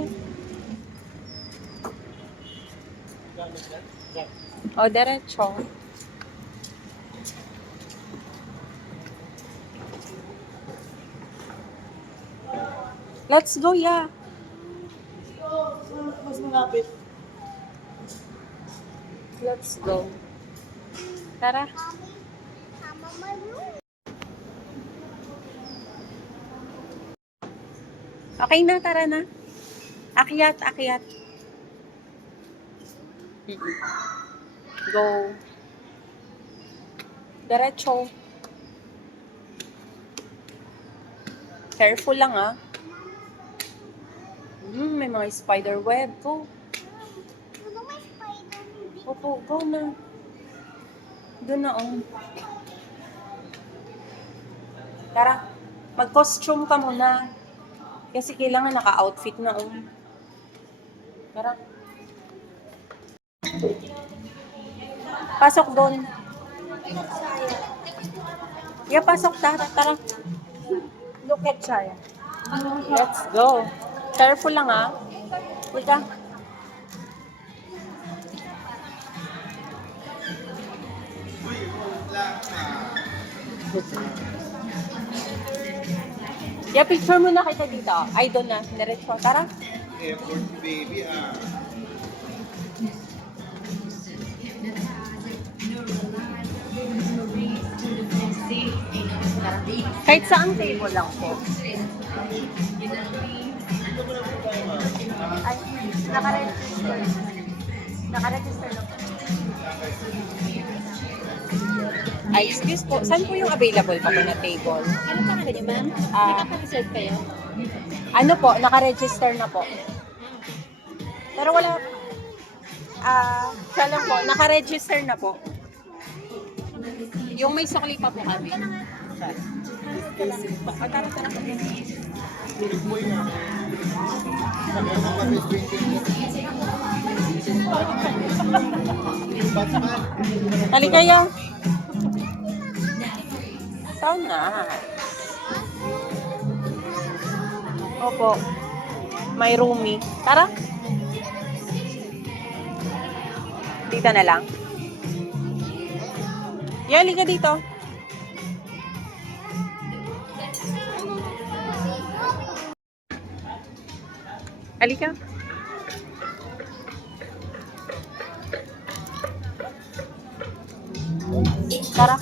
daw. O, diretso. Let's go, ya. Mas malapit. Let's go. Tara. Okay na, tara na. Akyat, akyat. Go. Diretso. Careful lang, ah. May mga spider web. Go. Opo, go na. Doon na, oh. Tara, mag-costume ka muna. Kasi kailangan naka-outfit na, oh. Tara. Pasok doon. Yeah, pasok. Tara, tara. Look at Chaya. Let's go. Careful lang, ah. Ika. Yeah, picture muna kita dito. Ay, doon na. Diretso. Tara. Airport baby Kahit saang table lang po. Ay, naka-register. Naka-register lang. Ay, excuse po. Saan po yung available pa po na table? Ano pa kayo, ma'am? Nakaka-reserve kayo? Ano po? Naka-register na po. Pero wala. Siya lang po. Naka-register na po. Yung may sukli pa po kami. Tara, tara. Halika yan. Sana. Opo. May roomie. Tara. Dito na lang. Yeah, halika dito. Halika. Tara.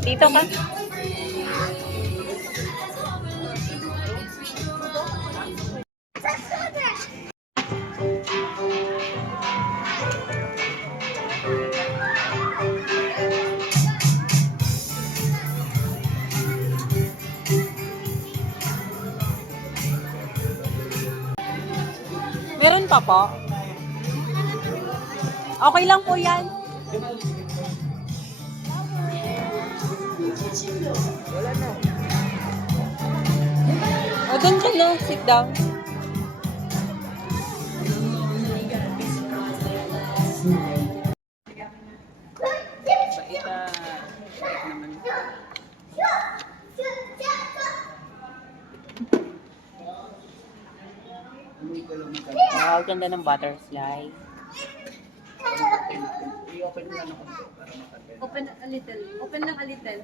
Dito ka. Meron pa po? Okay lang po yan. O, doon ka na. Sit down. Wow, ganda ng butterfly. Open a little. Open lang a little.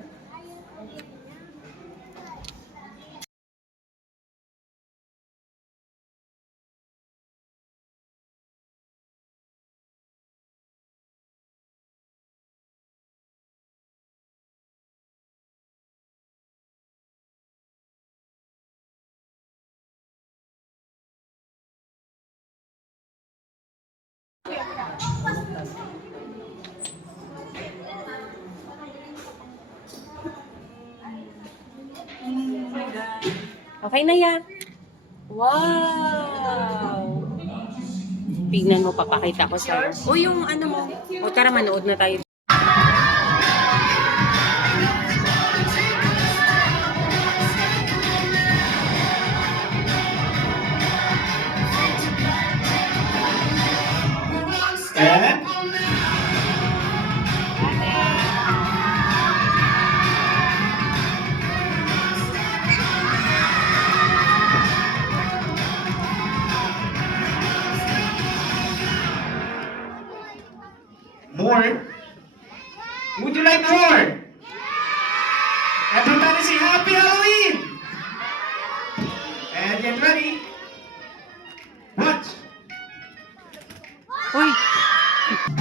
Okay na yan. Wow! Tignan mo, papakita ko sa'yo. O yung ano mo. O tara, manood na tayo. More? Would you like more? Everybody say Happy Halloween! And get ready. Watch. Uy!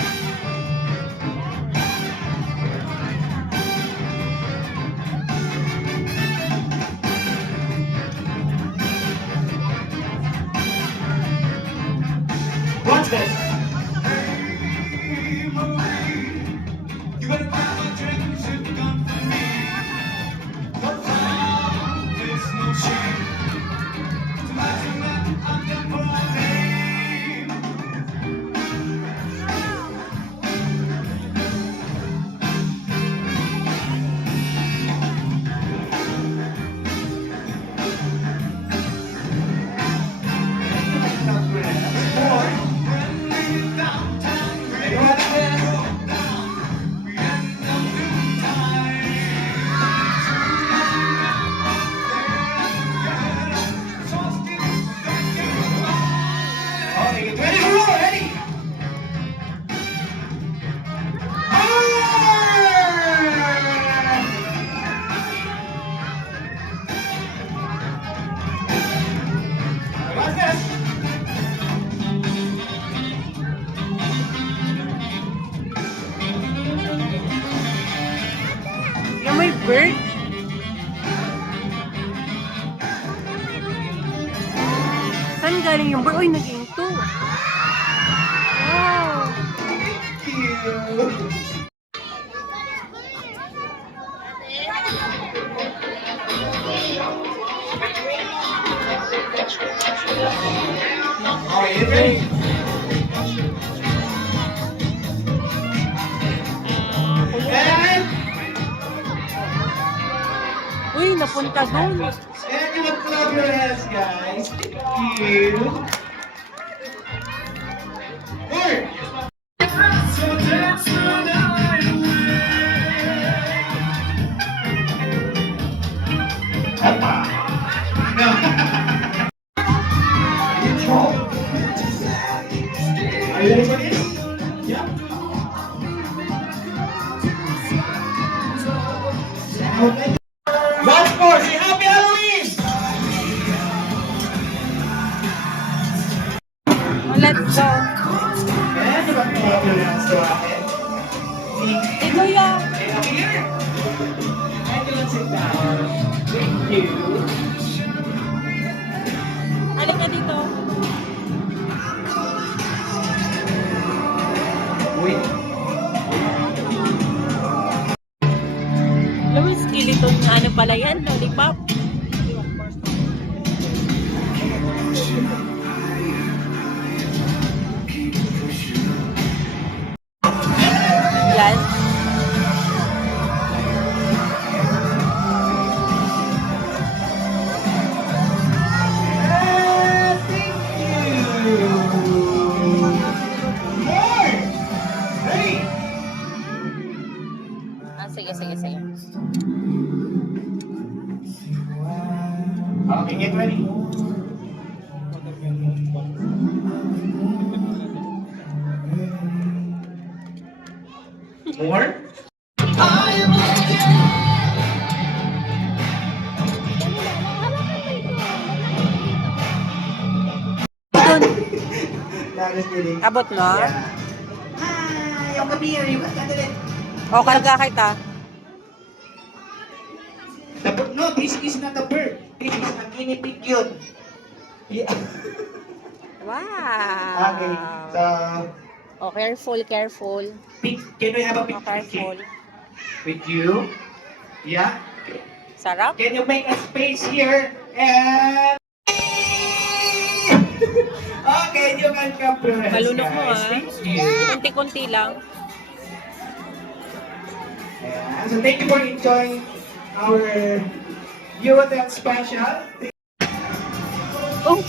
Watch this. Okay, get ready for roll. Ready? Watch this. Yung may bird. Saan galing yung bird? Uy, naging to. Wow! Okay, get ready. And Uy, napunta doon. you would clap your hands, guys. Thank you. More. So dance the night away. No. Intro. Are you ready for this? Yeah. Okay. Once more, say Happy Halloween! Let's go. And you want to clap your hands to akin. Ikaw yan. And over here. And you want to sit down. Thank you. Ano ka dito? Wait. Alam mo, skeleton na ano pala yan, lollipop. Yan. Ah, sige, sige, sige. Okay, get ready. More? Doon. No, just kidding. Abot mo? Yeah. Hi, yung gabi yun, yung katalit. O, karga kita. No, this is not a bird. This is a guinea pig yun. Yeah. Wow. Okay, so, Oh, careful, careful. pig, can we have a Oh, picture careful. with you? Yeah? Sarap. Can you make a space here? And... okay, you can come to us, Malunok mo, guys. ah. Thank you. Kunti-kunti lang. Yeah. So thank you for enjoying our youth and special. Oh!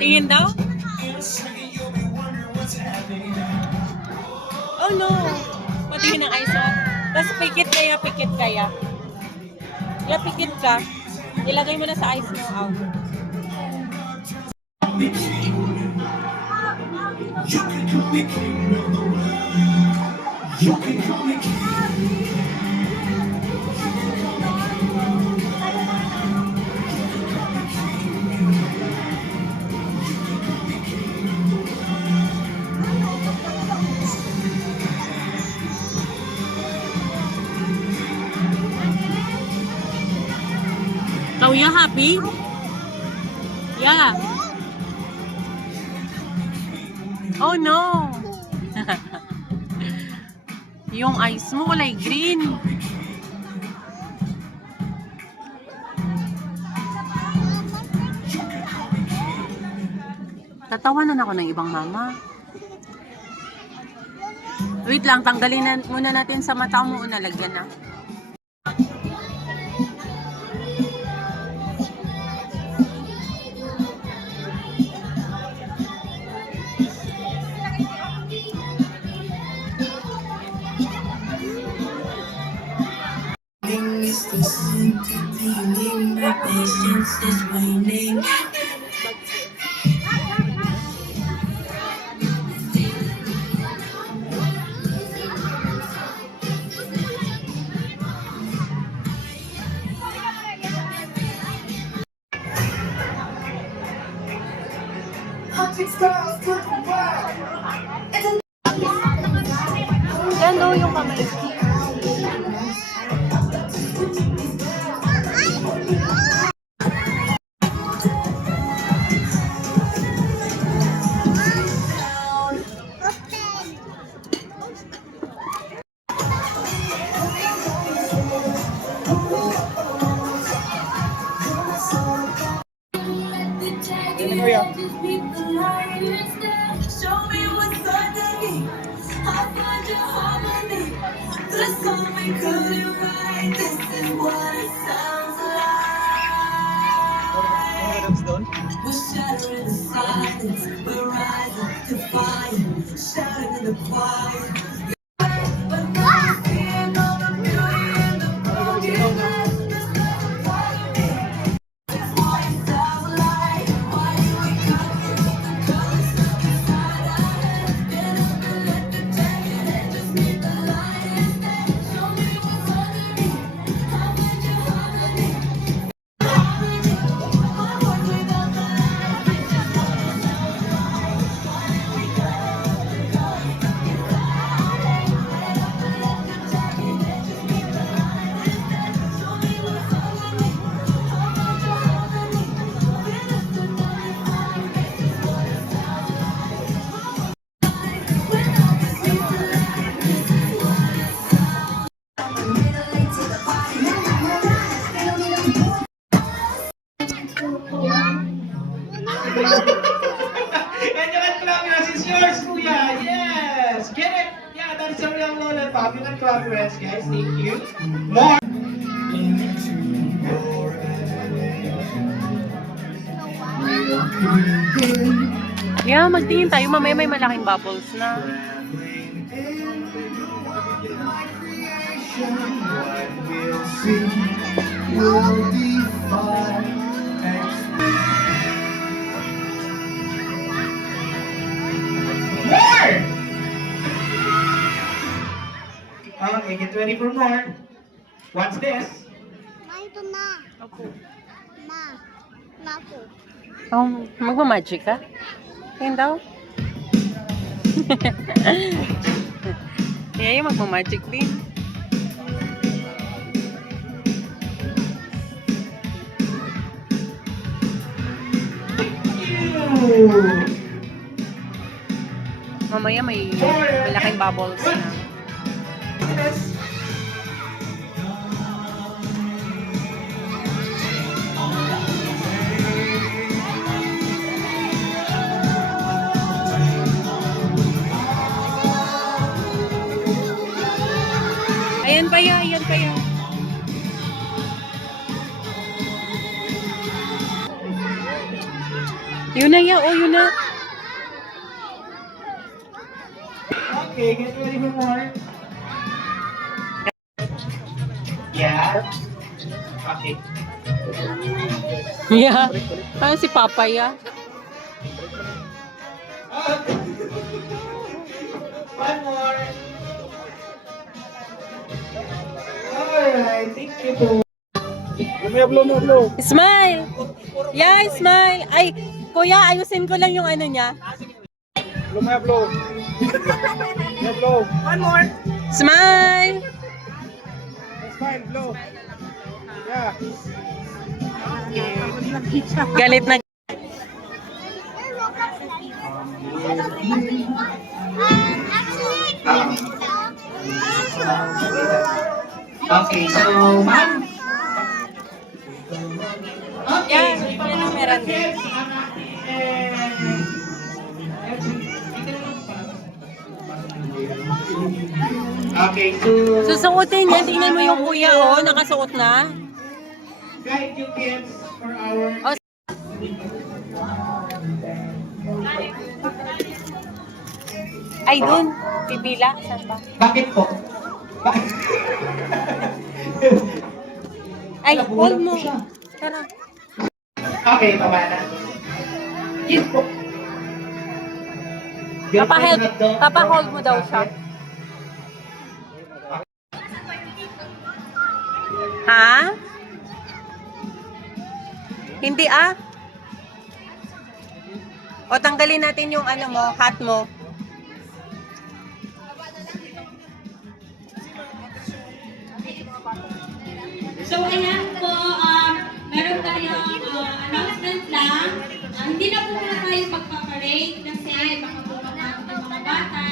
Tingin daw? Oh no! Patingin ng eyes off. Tapos pikit kaya, pikit kaya. Kaya pikit ka. Ilagay mo na sa eyes mo. Out. Oh, you happy? Yeah. Oh no. Yung eyes mo kulay green. Tatawanan ako ng ibang mama. Wait lang, tanggalin na muna natin sa mata mo. Nalagyan na. Is the entertaining, my patience is waning. Yan o yung kamay. We're shattering the silence, we're rising to fire, shouting in the choir. But now I'm seeing all the beauty in the brokenness. There's nothing part of me. Just what it sounds like. Why do we cut through the colors stuck inside our heads? Get up and let the jacket and just meet the light instead. Show me what's underneath. How could you harm me? And you can clap yours. It's yours, Kuya. Yes. Get it. Yeah, that is a real lollipop. You can clap your hands, guys. Thank you. More. Yeah, magtingin tayo. Mamaya may malaking bubbles na. More! Okay, get ready for more. What's this? Ito na. Ma. Ma po. Oh, magmamagic ka? Yan daw. Kaya yung magmamagic din. Mamaya may malaking bubbles na. Ayan pa yan, ayan pa yan. Yun na yan, oh yun na. Okay, get ready for more. Yeah. Okay. Yeah. Ano si Papaya? One more. Alright, thank you po. Smile! Yeah, smile! Ay, kuya, ayusin ko lang yung ano niya. One more. Smile! Smile, blow. Yeah. Galit na. Okay, so, ma'am. Okay, Yeah, so yan ang meron din. Okay, so Susuotin niya, tingnan mo yung kuya, oh, nakasuot na. guide you kids for our Oh, ay, dun. Pipila. Saan ba? bakit po? Ay, hold mo. Tara. Okay, tama na. Yes po. Papa-hold mo daw siya. Ha? Hindi ah. O tanggalin natin yung ano mo, hat mo. So, ayan po, meron tayong announcement lang. Hindi na po muna tayo magpaparade kasi baka po matakot ng mga bata.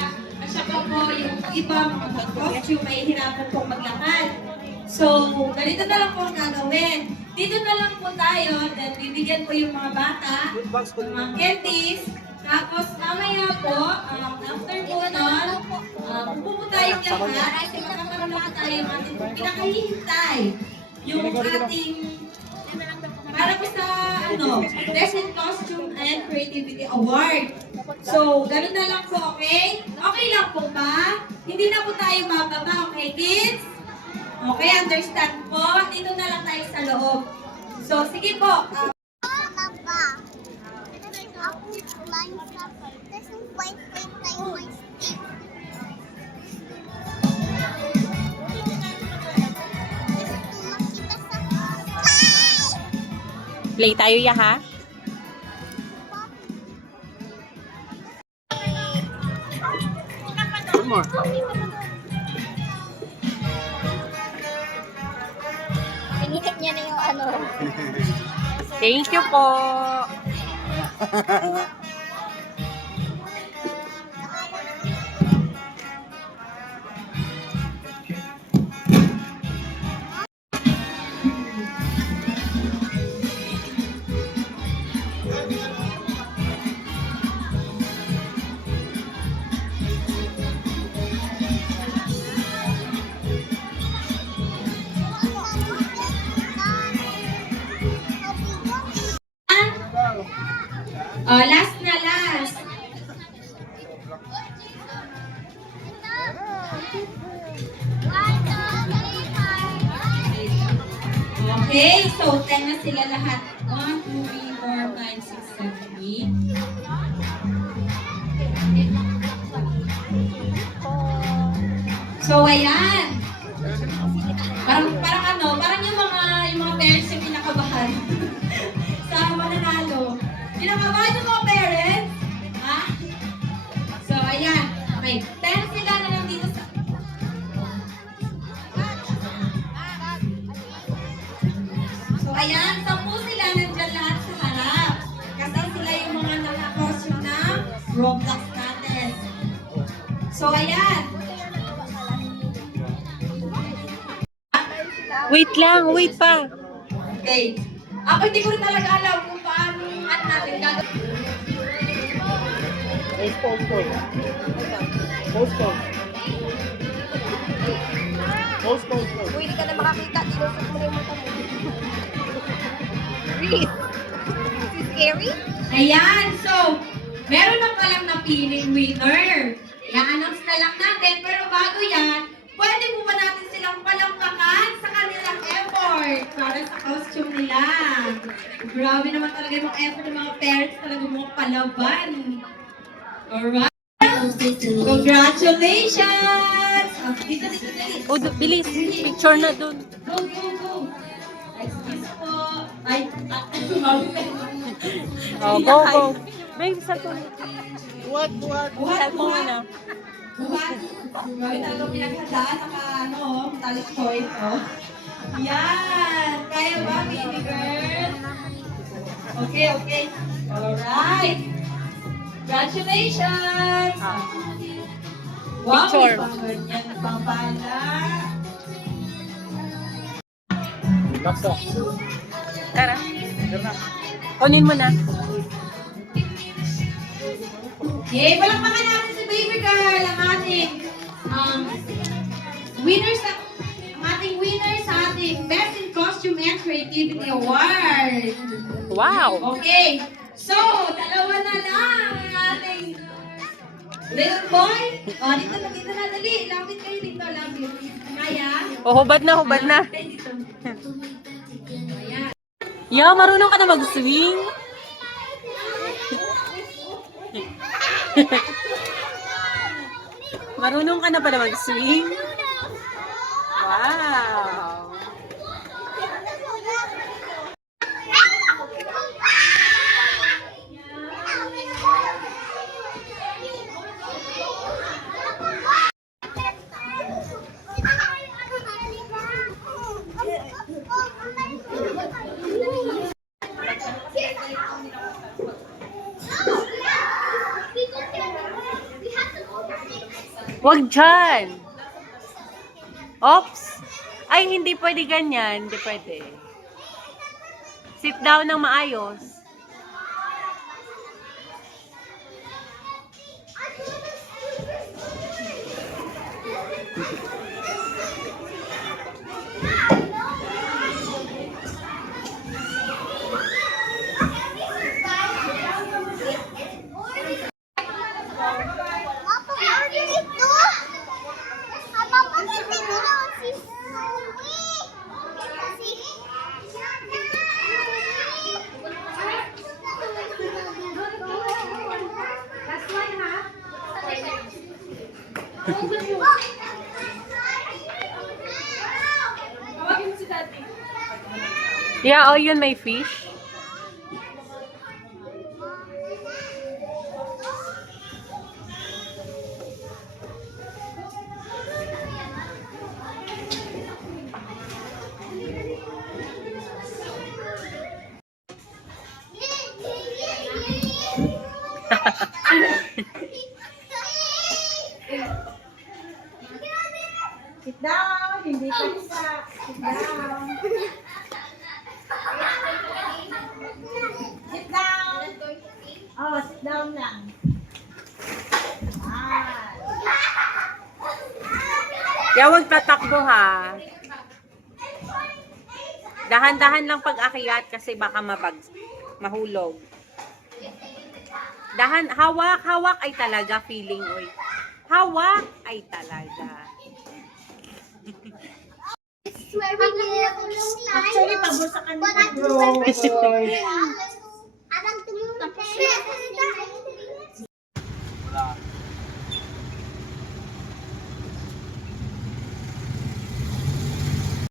At saka po, yung iba mga costume ay hirapan po maglakad. So, ganito na lang po ang gagawin. Dito na lang po tayo, then bibigyan po yung mga bata, yung mga candies. Tapos mamaya po, after po nun, upo po tayong lahat kasi magkakaroon na po tayo ng ating pinakahihintay. Yung ating, para po sa Best in Costume and Creativity Award. So, ganun na lang po, okay? Okay lang po ba? Hindi na po tayo mababa, okay kids? Okay, understand po? Dito na lang tayo sa loob. So, sige po. Play tayo ya ha? One more. Pinihit niya na yung ano. Thank you po. Oh, last na last. Okay, so 10 na sila lahat. 1, 2, 3, 4, 5, 6, 7, 8. So, ayan. Parang yung mga parents yung pinakabahan. Sa mananalo. Pinakabahan yung mga parents. Ha? So, ayan. Okay. 10 sila na nandito sa... So, ayan. 10 sila nandyan lahat sa harap. Kasi sila yung mga naka-costume ng Roblox natin. So, ayan. Wait lang, wait pa. Okay. Ako hindi ko rin talaga alam kung paano natin gagawin. Uy, hindi ka na makakita. Ilusot mo na yung mata mo. Reese. Is scary? Ayan, so, meron na palang napiling winner. I-announce na lang natin, pero bago yan, pwede po ba natin silang palampakan sa kanilang effort para sa costume nila. Grabe naman talaga yung mga effort ng mga parents, talaga mga palaban. Alright. Congratulations! Dito, dito, dito. Oh, bilis. Picture na dun. Go, go, go. Excuse po. Ay, Oh, go, go. Babe, cellphone. Buhat, buhat. Cellphone mo na. buhat. Ito ang pinaghandaan, metallic toy. Oh. Yan. Kaya ba, baby girl? Okay, okay. Alright. Congratulations! Wow, Picture. ganyan pang pala. Laksa. Tara. Kunin mo na. Okay, palakpakan natin si baby girl, ang ating winner sa ating Best in Costume and Creativity Award. Wow. Okay, so, dalawa na lang ang ating little boy. O, dito na, dali. Lapit kayo dito, lapit. Kaya? Oh, hubad na, hubad na. Dito. Ayan. Ya, marunong ka na mag-swing. Marunong ka na pala mag-swing. Wow. Wag dyan. Oops. Ay, hindi pwede ganyan. Hindi pwede. Sit down ng maayos. Yeah, oh, yun may fish. Sit down, hindi ka isa. Sit down. Sit down. Oh, sit down lang. Yeah, wag tatakbo ha. Dahan-dahan lang pag-akyat kasi baka mahulog. Hawak ay talaga feeling, oy. Hawak ay talaga. Actually, pabor sa kanila, bro.